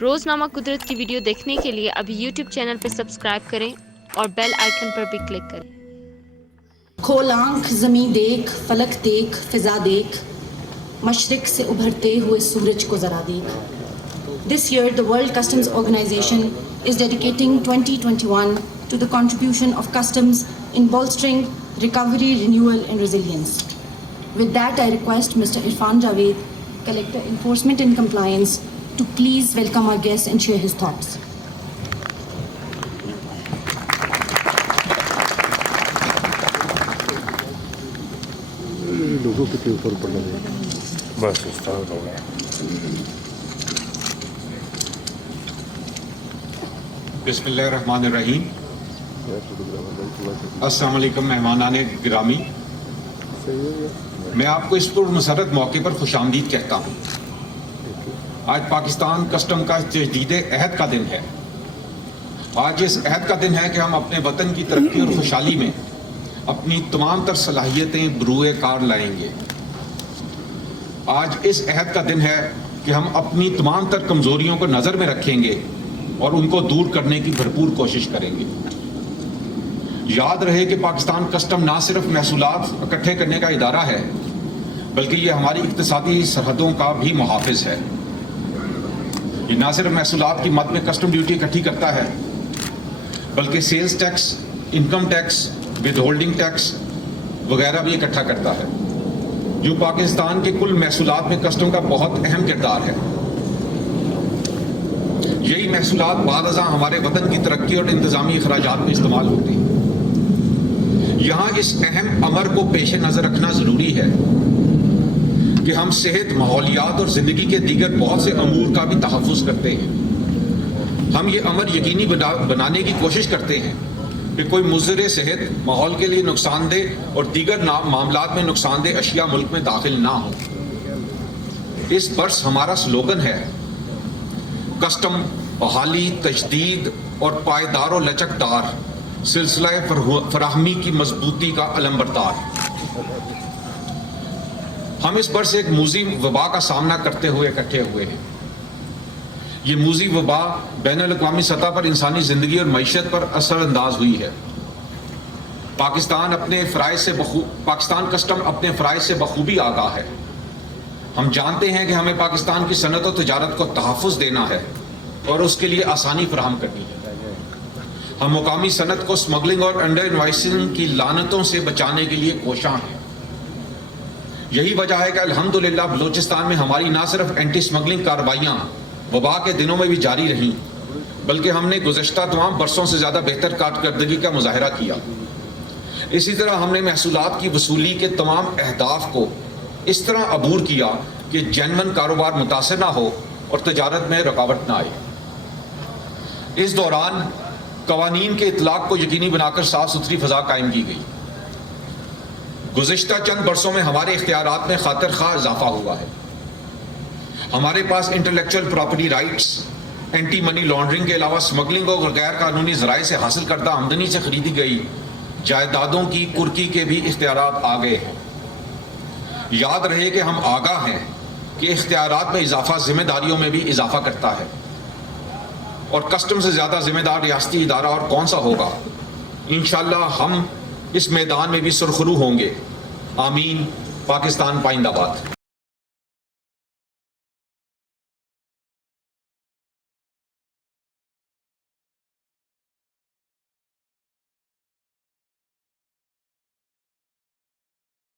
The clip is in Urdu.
روزنامہ قدرت کی ویڈیو دیکھنے کے لیے ابھی یوٹیوب چینل پر سبسکرائب کریں اور بیل آئیکن پر بھی کلک کریں۔ کھول آنکھ زمیں دیکھ، فلک دیکھ، فضا دیکھ، مشرق سے ابھرتے ہوئے سورج کو ذرا دیکھ۔ This year, the World Customs Organization is dedicating 2021 to the contribution of customs in bolstering recovery, renewal and resilience. With that, I request Mr. Irfan Javed, Collector Enforcement and Compliance, to please welcome our guest and share his thoughts. لوگوں کے اوپر پڑ رہے ہیں بس استاد ہو گیا۔ بسم اللہ الرحمن الرحیم۔ السلام علیکم مہمانان گرامی، میں آپ کو اس پرمسرت موقع پر خوش آمدید کہتا ہوں۔ آج پاکستان کسٹم کا تجدید عہد کا دن ہے۔ آج اس عہد کا دن ہے کہ ہم اپنے وطن کی ترقی اور خوشحالی میں اپنی تمام تر صلاحیتیں بروئے کار لائیں گے۔ آج اس عہد کا دن ہے کہ ہم اپنی تمام تر کمزوریوں کو نظر میں رکھیں گے اور ان کو دور کرنے کی بھرپور کوشش کریں گے۔ یاد رہے کہ پاکستان کسٹم نہ صرف محصولات اکٹھے کرنے کا ادارہ ہے بلکہ یہ ہماری اقتصادی سرحدوں کا بھی محافظ ہے۔ یہ نہ صرف محصولات کی مد میں کسٹم ڈیوٹی اکٹھی کرتا ہے بلکہ sales tax, income tax, withholding tax وغیرہ بھی اکٹھا کرتا ہے، جو پاکستان کے کل محصولات میں کسٹم کا بہت اہم کردار ہے۔ یہی محصولات بعد ازاں ہمارے وطن کی ترقی اور انتظامی اخراجات میں استعمال ہوتے ہیں۔ یہاں اس اہم امر کو پیش نظر رکھنا ضروری ہے کہ ہم صحت، ماحولیات اور زندگی کے دیگر بہت سے امور کا بھی تحفظ کرتے ہیں۔ ہم یہ امر یقینی بنانے کی کوشش کرتے ہیں کہ کوئی مضر صحت، ماحول کے لیے نقصان دہ اور دیگر معاملات میں نقصان دہ اشیاء ملک میں داخل نہ ہوں۔ اس برس ہمارا سلوگن ہے کسٹم بحالی، تجدید اور پائیدار و لچکدار، سلسلہ فراہمی کی مضبوطی کا علمبردار۔ ہم اس برس ایک موذی وبا کا سامنا کرتے ہوئے اکٹھے ہوئے ہیں۔ یہ موذی وبا بین الاقوامی سطح پر انسانی زندگی اور معیشت پر اثر انداز ہوئی ہے۔ پاکستان کسٹم اپنے فرائض سے بخوبی آگاہ ہے۔ ہم جانتے ہیں کہ ہمیں پاکستان کی صنعت و تجارت کو تحفظ دینا ہے اور اس کے لیے آسانی فراہم کرنی ہے۔ ہم مقامی صنعت کو سمگلنگ اور انڈر انوائسنگ کی لعنتوں سے بچانے کے لیے کوشاں ہیں۔ یہی وجہ ہے کہ الحمدللہ بلوچستان میں ہماری نہ صرف اینٹی سمگلنگ کارروائیاں وبا کے دنوں میں بھی جاری رہیں بلکہ ہم نے گزشتہ تمام برسوں سے زیادہ بہتر کارکردگی کا مظاہرہ کیا۔ اسی طرح ہم نے محصولات کی وصولی کے تمام اہداف کو اس طرح عبور کیا کہ جینون کاروبار متاثر نہ ہو اور تجارت میں رکاوٹ نہ آئے۔ اس دوران قوانین کے اطلاق کو یقینی بنا کر صاف ستھری فضا قائم کی گئی۔ گزشتہ چند برسوں میں ہمارے اختیارات میں خاطر خواہ اضافہ ہوا ہے۔ ہمارے پاس intellectual property rights, anti money laundering کے علاوہ سمگلنگ اور غیر قانونی ذرائع سے حاصل کردہ آمدنی سے خریدی گئی جائیدادوں کی کرکی کے بھی اختیارات آ گئے ہیں۔ یاد رہے کہ ہم آگاہ ہیں کہ اختیارات میں اضافہ ذمہ داریوں میں بھی اضافہ کرتا ہے، اور کسٹم سے زیادہ ذمہ دار ریاستی ادارہ اور کون سا ہوگا۔ انشاءاللہ ہم اس میدان میں بھی سرخرو ہوں گے۔ آمین۔ پاکستان پائندہ باد۔